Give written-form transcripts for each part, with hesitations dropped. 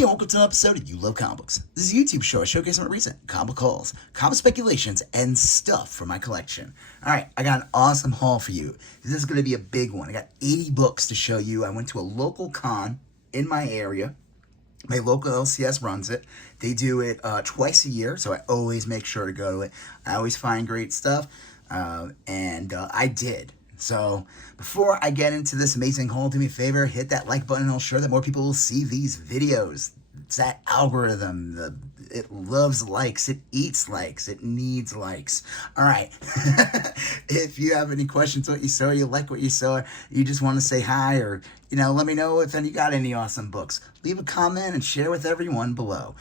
Hey, welcome to an episode of You Love Comic Books. This is a YouTube show I showcase some recent comic hauls, comic speculations, and stuff from my collection. Alright, I got an awesome haul for you. This is going to be a big one. I got 80 books to show you. I went to a local con in my area. My local LCS runs it. They do it twice a year, so I always make sure to go to it. I always find great stuff, and I did. So before I get into this amazing haul, do me a favor, hit that like button and I'll show that more people will see these videos. It's that algorithm. It loves likes. It eats likes. It needs likes. All right. If you have any questions what you saw, you like what you saw, you just want to say hi or, let me know if you got any awesome books. Leave a comment and share with everyone below.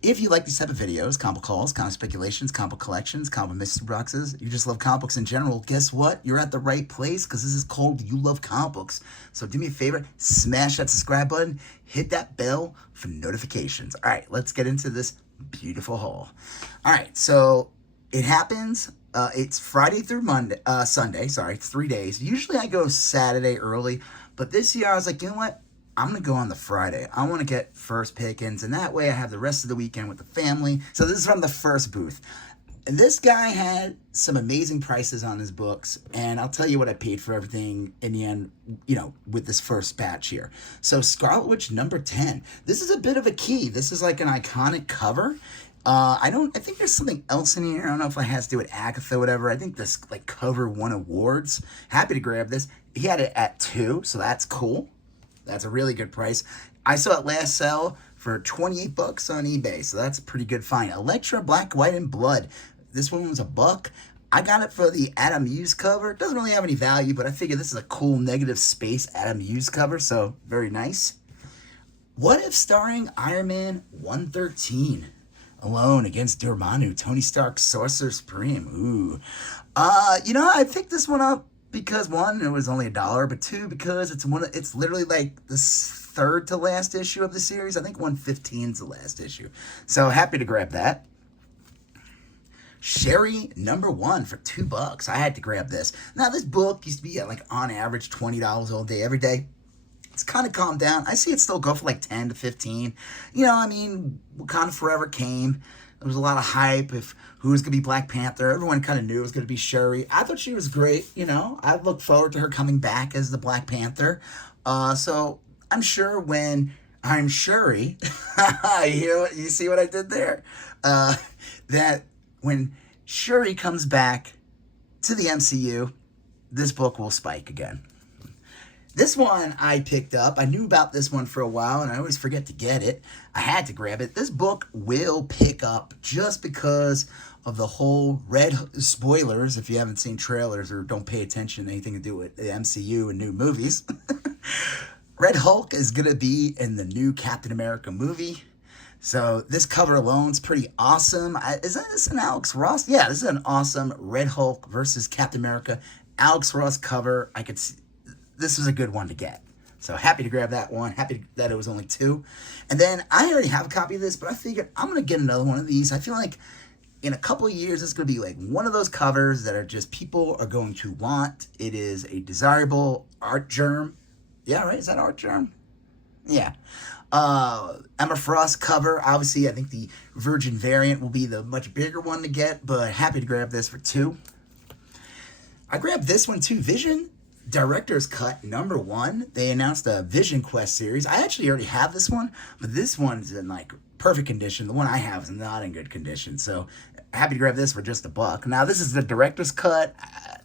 If you like these type of videos, comic hauls, comic speculations, comic collections, comic mystery boxes, you just love comic books in general, guess what? You're at the right place because this is called You Love Comic Books. So do me a favor, smash that subscribe button, hit that bell for notifications. All right, let's get into this beautiful haul. All right, so it happens. It's Friday through Sunday. Sorry, it's 3 days. Usually I go Saturday early, but this year I was like, you know what? I'm going to go on the Friday. I want to get first pickings, and that way I have the rest of the weekend with the family. So this is from the first booth. And this guy had some amazing prices on his books, and I'll tell you what I paid for everything in the end, with this first batch here. So Scarlet Witch number 10. This is a bit of a key. This is like an iconic cover. I think there's something else in here. I don't know if it has to do with Agatha or whatever. I think this cover won awards. Happy to grab this. He had it at 2, so that's cool. That's a really good price. I saw it last sell for 28 bucks on eBay, so that's a pretty good find. Elektra, Black, White, and Blood. This one was $1. I got it for the Adam Hughes cover. It doesn't really have any value, but I figure this is a cool negative space Adam Hughes cover, so very nice. What If starring Iron Man 113. Alone against Dormammu, Tony Stark's Sorcerer Supreme. Ooh. I picked this one up because one, it was only $1, but two, because it's literally like the third to last issue of the series. I think 115 is the last issue. So happy to grab that. Sherry number 1 for $2. I had to grab this. Now this book used to be at on average $20 all day, every day. It's kind of calmed down. I see it still go for 10 to 15. Wakanda Forever came. There was a lot of hype if who was going to be Black Panther. Everyone kind of knew it was going to be Shuri. I thought she was great, I look forward to her coming back as the Black Panther. So I'm sure when I'm Shuri, you see what I did there? That when Shuri comes back to the MCU, this book will spike again. This one I picked up. I knew about this one for a while, and I always forget to get it. I had to grab it. This book will pick up just because of the whole spoilers, if you haven't seen trailers or don't pay attention to anything to do with the MCU and new movies. Red Hulk is going to be in the new Captain America movie. So this cover alone is pretty awesome. Is this an Alex Ross? Yeah, this is an awesome Red Hulk versus Captain America Alex Ross cover. I could see this was a good one to get. So happy to grab that one. Happy that it was only 2. And then I already have a copy of this, but I figured I'm going to get another one of these. I feel like in a couple of years, it's going to be one of those covers that are just people are going to want. It is a desirable art germ. Yeah, right? Is that art germ? Yeah. Emma Frost cover. Obviously, I think the Virgin variant will be the much bigger one to get, but happy to grab this for 2. I grabbed this one too. Vision Director's Cut number 1. They announced a Vision Quest series. I actually already have this one, but this one's in perfect condition. The one I have is not in good condition, so happy to grab this for just $1. Now this is the Director's Cut.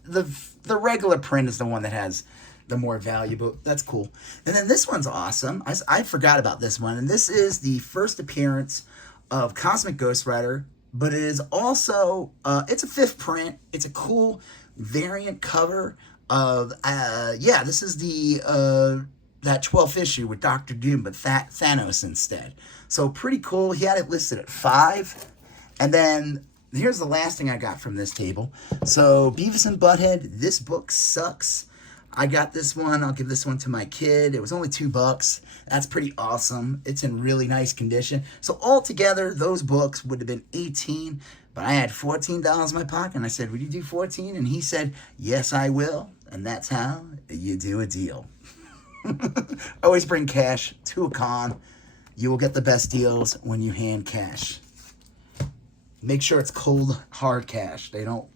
The regular print is the one that has the more value, but that's cool. And then this one's awesome. I forgot about this one, and this is the first appearance of Cosmic Ghost Rider, but it is also it's a 5th print. It's a cool variant cover of this is the that 12th issue with Doctor Doom, but Thanos instead. So pretty cool. He had it listed at 5. And then here's the last thing I got from this table. So Beavis and Butthead, this book sucks. I got this one. I'll give this one to my kid. It was only $2. That's pretty awesome. It's in really nice condition. So altogether, those books would have been $18, but I had $14 in my pocket, and I said, would you do 14? And he said, yes, I will. And that's how you do a deal. Always bring cash to a con. You will get the best deals when you hand cash. Make sure it's cold, hard cash. They don't.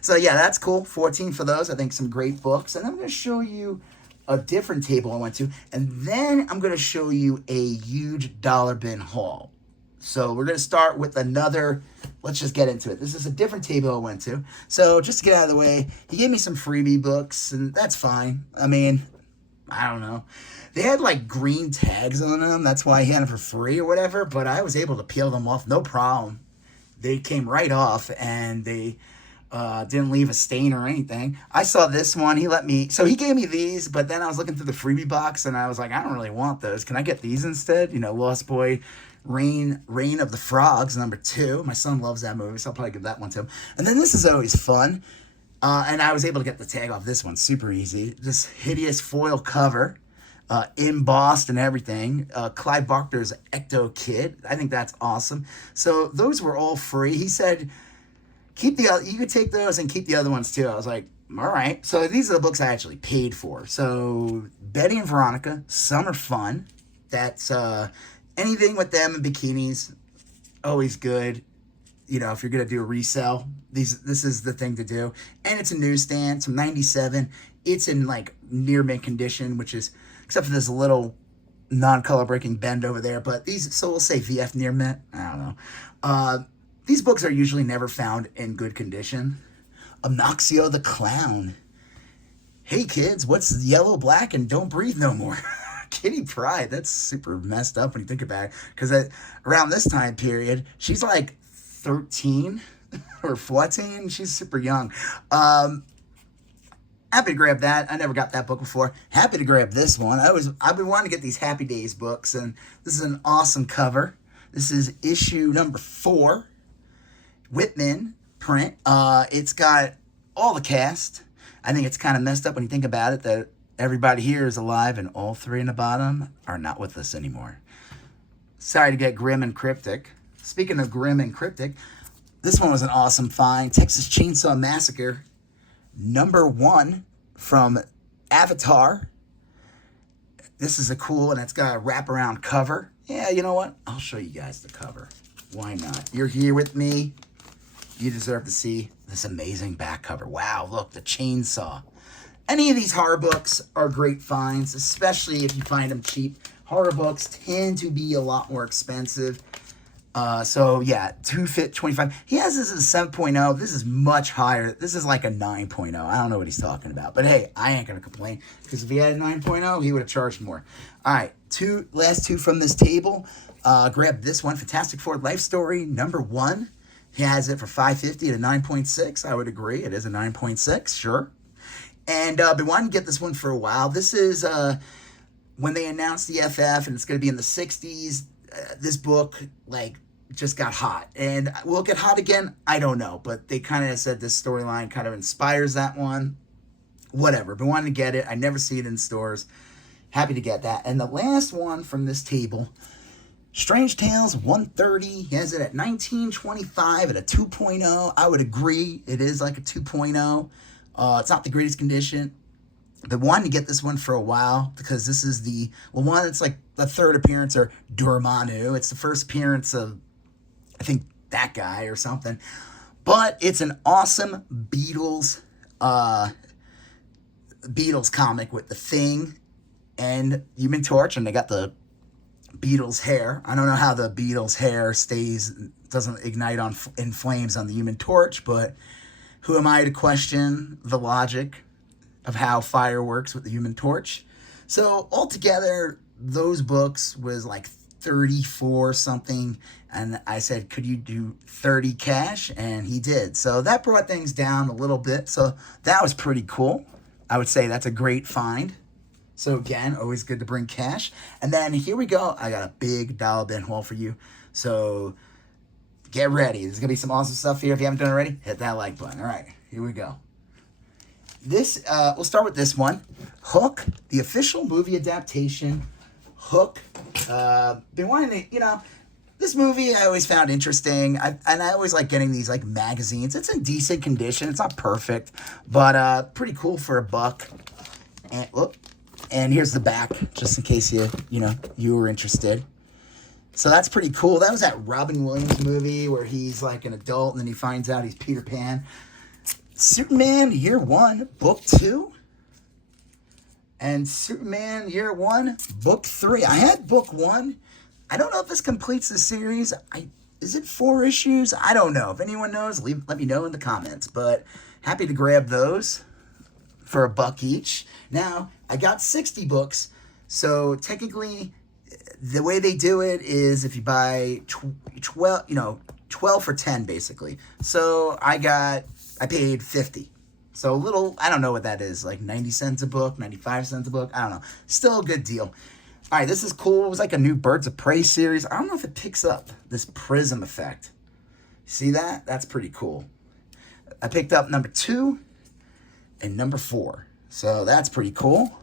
So yeah, that's cool. 14 for those. I think some great books. And I'm going to show you a different table I went to. And then I'm going to show you a huge dollar bin haul. So we're going to start with another. Let's just get into it. This is a different table I went to. So just to get out of the way, he gave me some freebie books, and that's fine. I mean, I don't know. They had like green tags on them. That's why he had them for free or whatever. But I was able to peel them off, no problem. They came right off, and they didn't leave a stain or anything. I saw this one. So he gave me these, but then I was looking through the freebie box, and I was like, I don't really want those. Can I get these instead? You know, Lost Boy, Reign of the Frogs, #2. My son loves that movie, so I'll probably give that one to him. And then this is always fun. And I was able to get the tag off this one super easy. This hideous foil cover, embossed and everything. Clive Barker's Ecto Kid. I think that's awesome. So those were all free. He said, you could take those and keep the other ones too. I was like, all right. So these are the books I actually paid for. So Betty and Veronica, Summer Fun. That's anything with them in bikinis, always good. You know, if you're going to do a resale, this is the thing to do. And it's a newsstand. It's from 97. It's in like near mint condition, which is, except for this little non-color breaking bend over there. But so we'll say VF near mint. I don't know. These books are usually never found in good condition. Obnoxio the Clown. Hey kids, what's yellow, black, and don't breathe no more? Kitty Pryde. That's super messed up when you think about it. Because around this time period, she's like 13 or 14. She's super young. Happy to grab that. I never got that book before. Happy to grab this one. I've been wanting to get these Happy Days books, and this is an awesome cover. This is issue #4. Whitman print. It's got all the cast. I think it's kind of messed up when you think about it that everybody here is alive and all three in the bottom are not with us anymore. Sorry to get grim and cryptic. Speaking of grim and cryptic, this one was an awesome find. Texas Chainsaw Massacre, #1 from Avatar. This is a cool, and it's got a wraparound cover. Yeah, you know what? I'll show you guys the cover. Why not? You're here with me. You deserve to see this amazing back cover. Wow, look, the chainsaw. Any of these horror books are great finds, especially if you find them cheap. Horror books tend to be a lot more expensive. So yeah, 25. He has this as a 7.0. This is much higher. This is like a 9.0. I don't know what he's talking about. But hey, I ain't going to complain. Because if he had a 9.0, he would have charged more. All right, last two from this table. Grab this one, Fantastic Four Life Story, #1. He has it for $5.50 at a 9.6. I would agree. It is a 9.6, sure. And I've been wanting to get this one for a while. This is when they announced the FF, and it's going to be in the 60s. This book, like, just got hot. And will it get hot again? I don't know. But they kind of said this storyline kind of inspires that one. Whatever. Been wanting to get it. I never see it in stores. Happy to get that. And the last one from this table, Strange Tales 130. He has it at $19.25 at a 2.0. I would agree. It is like a 2.0. It's not the greatest condition. Been wanting to get this one for a while because this is one, it's like the third appearance of Dormammu. It's the first appearance of, I think, that guy or something. But it's an awesome Beatles comic with the Thing and Human Torch, and they got the Beatles hair. I don't know how the Beatles hair doesn't ignite in flames on the Human Torch, but who am I to question the logic of how fire works with the Human Torch? So altogether, those books was like 34 something, and I said, could you do 30 cash? And he did. So that brought things down a little bit. So that was pretty cool. I would say that's a great find. So again, always good to bring cash. And then here we go. I got a big dollar bin haul for you. So get ready. There's going to be some awesome stuff here. If you haven't done it already, hit that like button. All right, here we go. We'll start with this one. Hook, the official movie adaptation. Hook. Been wanting to, this movie I always found interesting. I always like getting these like magazines. It's in decent condition. It's not perfect, but pretty cool for $1. And look, and here's the back, just in case you were interested. So that's pretty cool. That was that Robin Williams movie where he's like an adult and then he finds out he's Peter Pan. Superman Year One, Book 2. And Superman Year One, Book 3. I had Book 1. I don't know if this completes the series. Is it 4 issues? I don't know. If anyone knows, let me know in the comments. But happy to grab those for $1 each. Now, I got 60 books. So technically, the way they do it is if you buy 12 for 10 basically. So I paid 50. So a little, I don't know what that is, like 90 cents a book, 95 cents a book, I don't know. Still a good deal. All right, this is cool. It was like a new Birds of Prey series. I don't know if it picks up this prism effect. See that? That's pretty cool. I picked up number 2 and number 4. So that's pretty cool.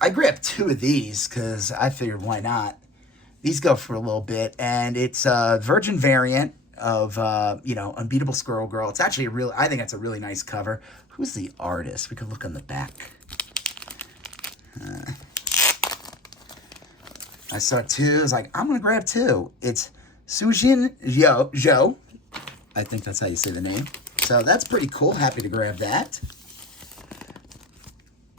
I grabbed 2 of these because I figured why not. These go for a little bit, and it's a Virgin variant of, Unbeatable Squirrel Girl. It's actually I think it's a really nice cover. Who's the artist? We could look on the back. I saw 2. I was like, I'm going to grab 2. It's Sujin Zhou. I think that's how you say the name. So that's pretty cool. Happy to grab that.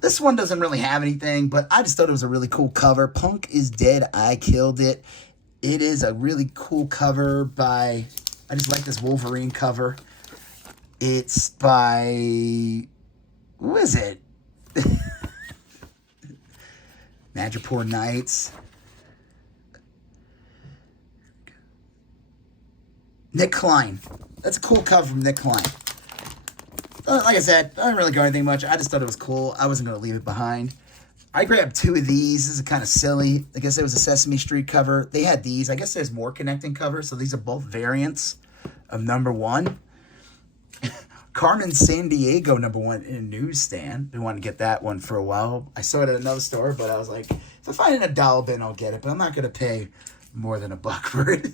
This one doesn't really have anything, but I just thought it was a really cool cover. Punk is Dead, I Killed It. It is a really cool cover by... I just like this Wolverine cover. It's by... Who is it? Madripoor Nights. Nick Klein. That's a cool cover from Nick Klein. Like I said, I didn't really go anything much. I just thought it was cool. I wasn't going to leave it behind. I grabbed 2 of these. This is kind of silly. I guess it was a Sesame Street cover. They had these. I guess there's more connecting covers. So these are both variants of number 1. Carmen Sandiego, number 1 in a newsstand. Been wanting to get that one for a while. I saw it at another store, but I was like, if I find it in a dollar bin, I'll get it. But I'm not going to pay more than $1 for it.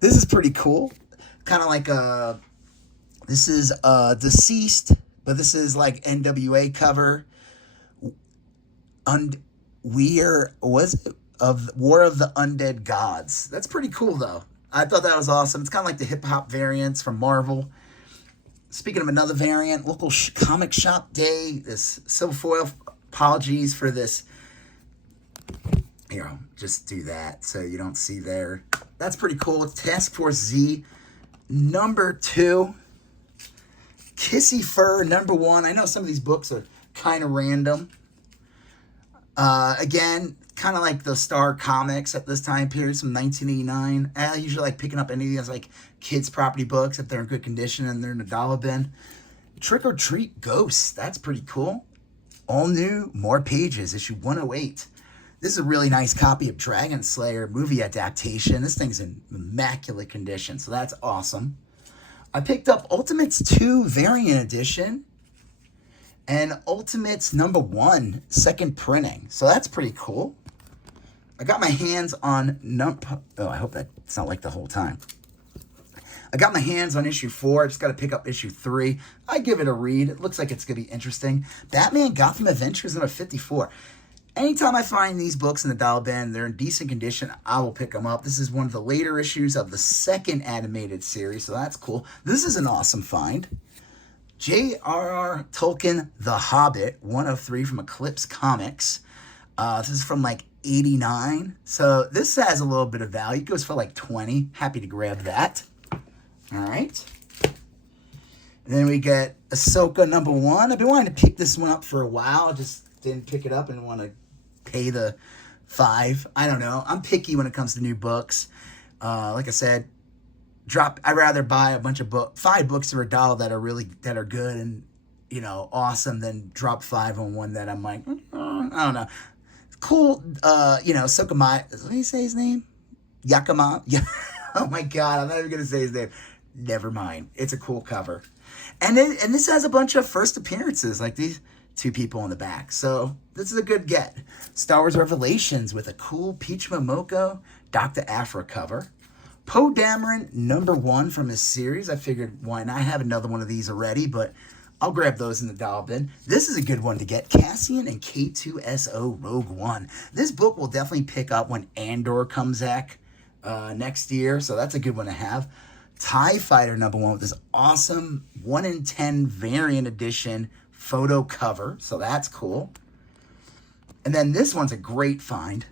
This is pretty cool. Kind of like this is Deceased, but this is like NWA cover. War of the Undead Gods. That's pretty cool, though. I thought that was awesome. It's kind of like the hip-hop variants from Marvel. Speaking of another variant, local comic shop day, this silver foil. Apologies for this. Here, just do that so you don't see there. That's pretty cool. It's Task Force Z, number 2. Kissy Fur, number 1. I know some of these books are kind of random. Again, kind of like the Star Comics at this time period from 1989. I usually like picking up any of these like kids' property books if they're in good condition and they're in a dollar bin. Trick or Treat Ghosts. That's pretty cool. All new, more pages, issue 108. This is a really nice copy of Dragon Slayer movie adaptation. This thing's in immaculate condition, so that's awesome. I picked up Ultimates 2 Variant Edition and Ultimates number 1 second printing. So that's pretty cool. I got my hands on I hope that's not like the whole time. I got my hands on issue 4. I just got to pick up issue 3. I give it a read. It looks like it's going to be interesting. Batman Gotham Adventures number 54. Anytime I find these books in the dollar bin, they're in decent condition, I will pick them up. This is one of the later issues of the second animated series, so that's cool. This is an awesome find. J.R.R. Tolkien, The Hobbit, 103 from Eclipse Comics. This is from like 89. So this has a little bit of value. It goes for like 20. Happy to grab that. All right. And then we get Ahsoka number 1. I've been wanting to pick this one up for a while. I just didn't pick it up and want to pay the $5. I don't know. I'm picky when it comes to new books. Like I said, I'd rather buy a bunch of 5 books for $1 that are good and awesome than drop 5 on one that I'm like, I don't know. Cool. Sokamai. What do you say his name? Yakama. Yeah. Oh my God. I'm not even gonna say his name. Never mind. It's a cool cover, and this has a bunch of first appearances like these 2 people on the back. So this is a good get. Star Wars Revelations with a cool Peach Momoko Dr. Aphra cover. Poe Dameron, number 1 from his series. I figured why not? I have another one of these already, but I'll grab those in the dollar bin. This is a good one to get. Cassian and K2SO Rogue One. This book will definitely pick up when Andor comes back next year, so that's a good one to have. TIE Fighter #1 with this awesome 1 in 10 variant edition photo cover, so that's cool. And then this one's a great find.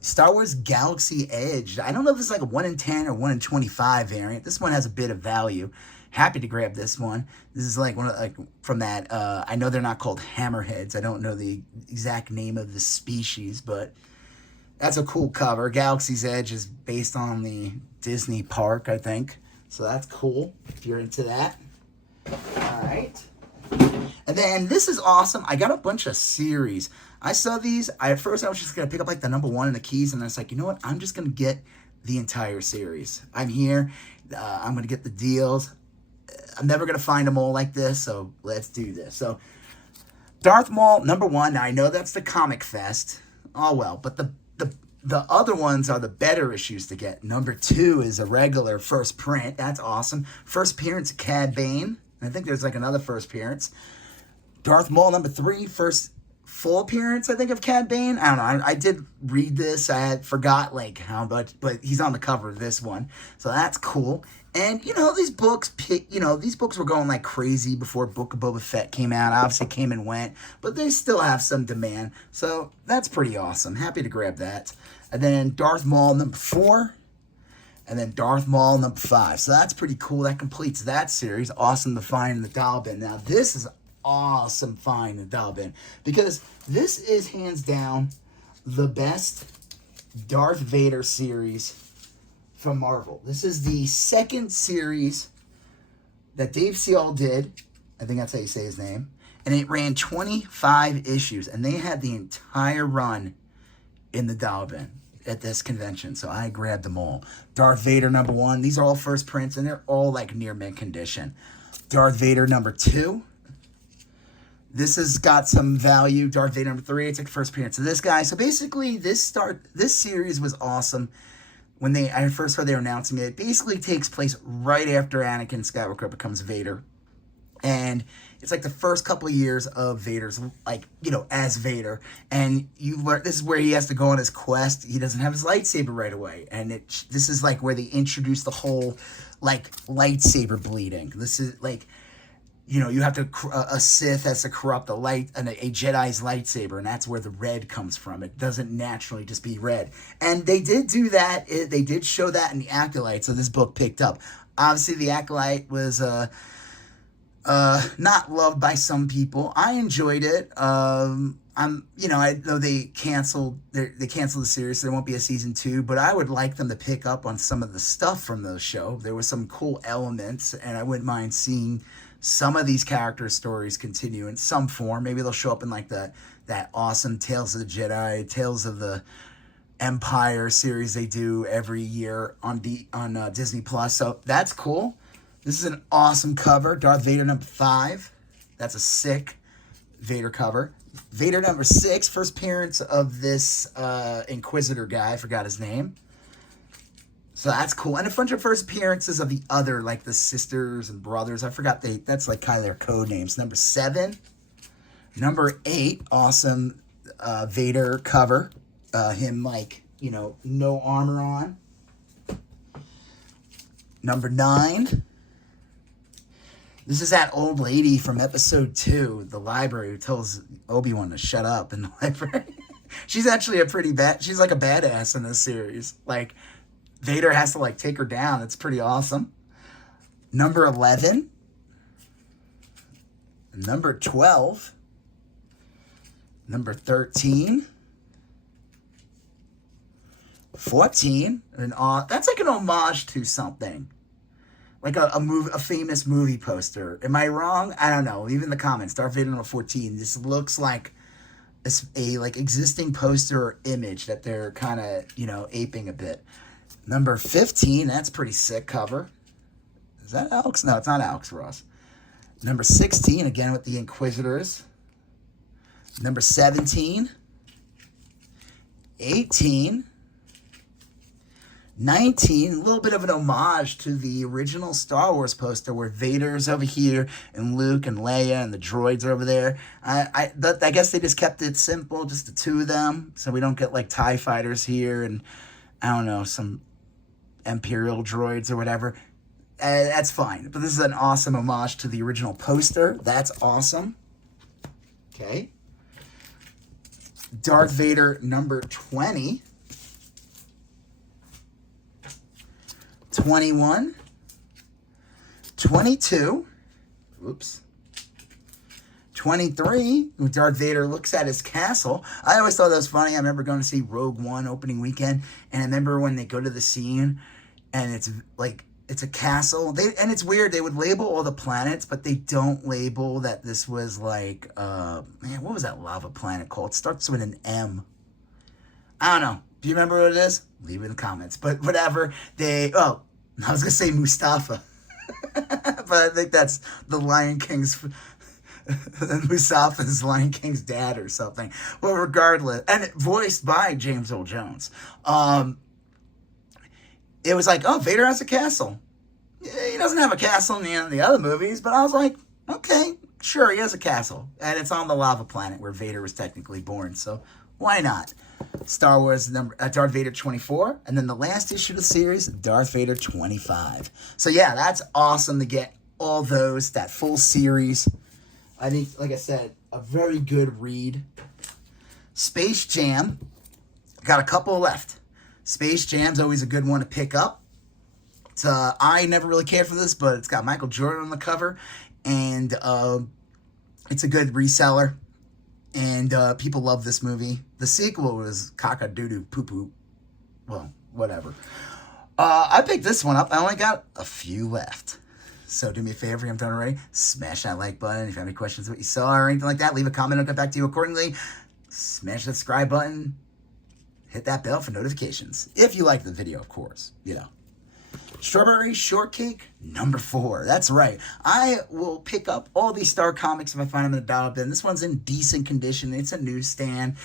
Star Wars Galaxy Edge. I don't know if this is like a 1 in 10 or 1 in 25 variant. This one has a bit of value. Happy to grab this one. This is like one of, like, from that, I know they're not called hammerheads. I don't know the exact name of the species, but that's a cool cover. Galaxy's Edge is based on the Disney park, I think. So that's cool if you're into that. All right. And then this is awesome. I got a bunch of series. I saw these. At first, I was just going to pick up like the #1 and the keys. And I was like, you know what? I'm just going to get the entire series. I'm here. I'm going to get the deals. I'm never going to find them all like this. So let's do this. So Darth Maul #1. Now, I know that's the Comic Fest. Oh, well. But the other ones are the better issues to get. #2 is a regular first print. That's awesome. First appearance, Cad Bane. I think there's like another first appearance. Darth Maul #3, first full appearance, I think, of Cad Bane. I don't know. I did read this. I had forgot like how much, but he's on the cover of this one. So that's cool. And, you know, these books were going like crazy before Book of Boba Fett came out. Obviously, it came and went, but they still have some demand. So that's pretty awesome. Happy to grab that. And then Darth Maul #4. And then Darth Maul #5. So that's pretty cool. That completes that series. Awesome to find in the dollar bin. Now, this is awesome find in the dollar bin, because this is hands down the best Darth Vader series from Marvel. This is the second series that Dave Seal did. I think that's how you say his name. And it ran 25 issues. And they had the entire run in the dollar bin at this convention. So I grabbed them all. Darth Vader #1. These are all first prints, and they're all like near mint condition. Darth Vader #2. This has got some value. Darth Vader #3. It's like first appearance of this guy. So basically, this series was awesome. When I first heard they were announcing it, it basically takes place right after Anakin Skywalker becomes Vader. And it's like the first couple of years of Vader's, like, you know, as Vader. And you learn, this is where he has to go on his quest. He doesn't have his lightsaber right away. And this is like where they introduce the whole, like, lightsaber bleeding. This is like, you know, you have to, a Sith has to corrupt a Jedi's lightsaber, and that's where the red comes from. It doesn't naturally just be red. And they did do that. They did show that in the Acolyte, so this book picked up. Obviously, the Acolyte was not loved by some people. I enjoyed it. I know they canceled the series, so there won't be a season 2, but I would like them to pick up on some of the stuff from the show. There were some cool elements, and I wouldn't mind seeing some of these character stories continue in some form. Maybe they'll show up in like that awesome Tales of the Jedi, Tales of the Empire series they do every year on Disney Plus. So that's cool. This is an awesome cover. Darth Vader #5. That's a sick Vader cover. Vader #6, first appearance of this Inquisitor guy. I forgot his name. So that's cool. And a bunch of first appearances of the other, like the sisters and brothers. I forgot that's like kind of their code names. #7. #8, awesome Vader cover. Him like, you know, no armor on. #9. This is that old lady from episode 2, the library, who tells Obi-Wan to shut up in the library. She's actually she's like a badass in this series. Like, Vader has to like take her down. It's pretty awesome. #11. 12. 13. 14. That's like an homage to something. Like a famous movie poster. Am I wrong? I don't know. Leave in the comments. Darth Vader #14. This looks like a like existing poster or image that they're kind of, you know, aping a bit. #15. That's pretty sick cover. Is that Alex? No, it's not Alex Ross. #16, again with the Inquisitors. #17. 18. 19, a little bit of an homage to the original Star Wars poster where Vader's over here and Luke and Leia and the droids are over there. I guess they just kept it simple, just the two of them, so we don't get like TIE fighters here and, I don't know, some Imperial droids or whatever. That's fine, but this is an awesome homage to the original poster. That's awesome. Okay. Darth Vader number 20. 21, 22, oops, 23, when Darth Vader looks at his castle. I always thought that was funny. I remember going to see Rogue One opening weekend, and I remember when they go to the scene, and it's like, it's a castle. And it's weird, they would label all the planets, but they don't label that this was like, man, what was that lava planet called? It starts with an M. I don't know. Do you remember what it is? Leave it in the comments. But whatever, I was going to say Mustafa. But I think that's the Lion King's, Mustafa's Lion King's dad or something. Well, regardless, and voiced by James Earl Jones. It was like, oh, Vader has a castle. He doesn't have a castle in the other movies, but I was like, okay, sure, he has a castle. And it's on the lava planet where Vader was technically born, so why not? Star Wars Darth Vader 24, and then the last issue of the series, Darth Vader 25. So yeah, that's awesome to get all those, that full series. I think, like I said, a very good read. Space Jam, got a couple left. Space Jam's always a good one to pick up. I never really cared for this, but it's got Michael Jordan on the cover, and it's a good reseller. And people love this movie. The sequel was Cock-a-Doodoo Poo-Poo. Well, whatever. I picked this one up. I only got a few left. So do me a favor if you haven't done already. Smash that like button. If you have any questions about what you saw or anything like that, leave a comment. I'll get back to you accordingly. Smash that subscribe button. Hit that bell for notifications. If you like the video, of course. You know. Strawberry Shortcake number 4. That's right. I will pick up all these Star comics if I find them in a dollar bin. This one's in decent condition. It's a newsstand.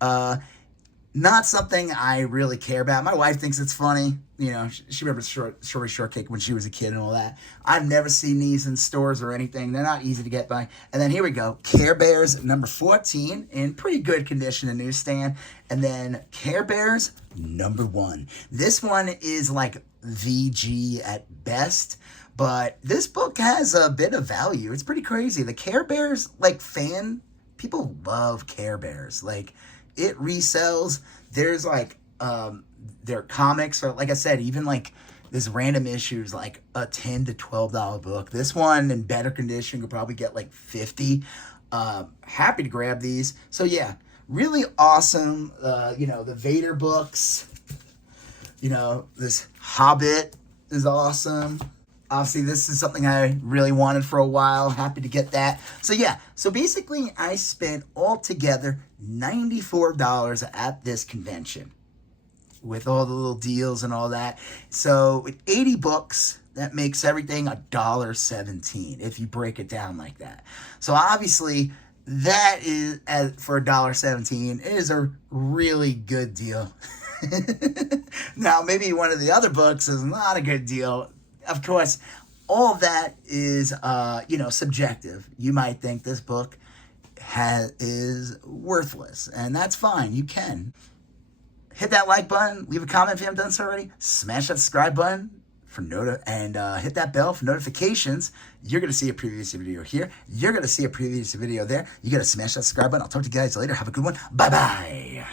Not something I really care about. My wife thinks it's funny. You know, she remembers Strawberry Shortcake when she was a kid and all that. I've never seen these in stores or anything. They're not easy to get by. And then here we go. Care Bears number 14 in pretty good condition, a newsstand. And then Care Bears number 1. This one is like VG at best, but this book has a bit of value. It's pretty crazy. The Care Bears, like, people love Care Bears. Like, it resells. There's like their comics, or like I said, even like this random issues, like a $10 to $12 book. This one in better condition could probably get like 50. Happy to grab these. So yeah, really awesome. You know, the Vader books, you know, this Hobbit is awesome. Obviously, this is something I really wanted for a while. Happy to get that. So yeah, so basically I spent altogether $94 at this convention with all the little deals and all that. So with 80 books, that makes everything $1.17 if you break it down like that. So obviously, that is, for $1.17, is a really good deal. Now, maybe one of the other books is not a good deal. Of course, all of that is, you know, subjective. You might think this book is worthless, and that's fine. You can. Hit that like button. Leave a comment if you haven't done so already. Smash that subscribe button and hit that bell for notifications. You're going to see a previous video here. You're going to see a previous video there. You got to smash that subscribe button. I'll talk to you guys later. Have a good one. Bye-bye.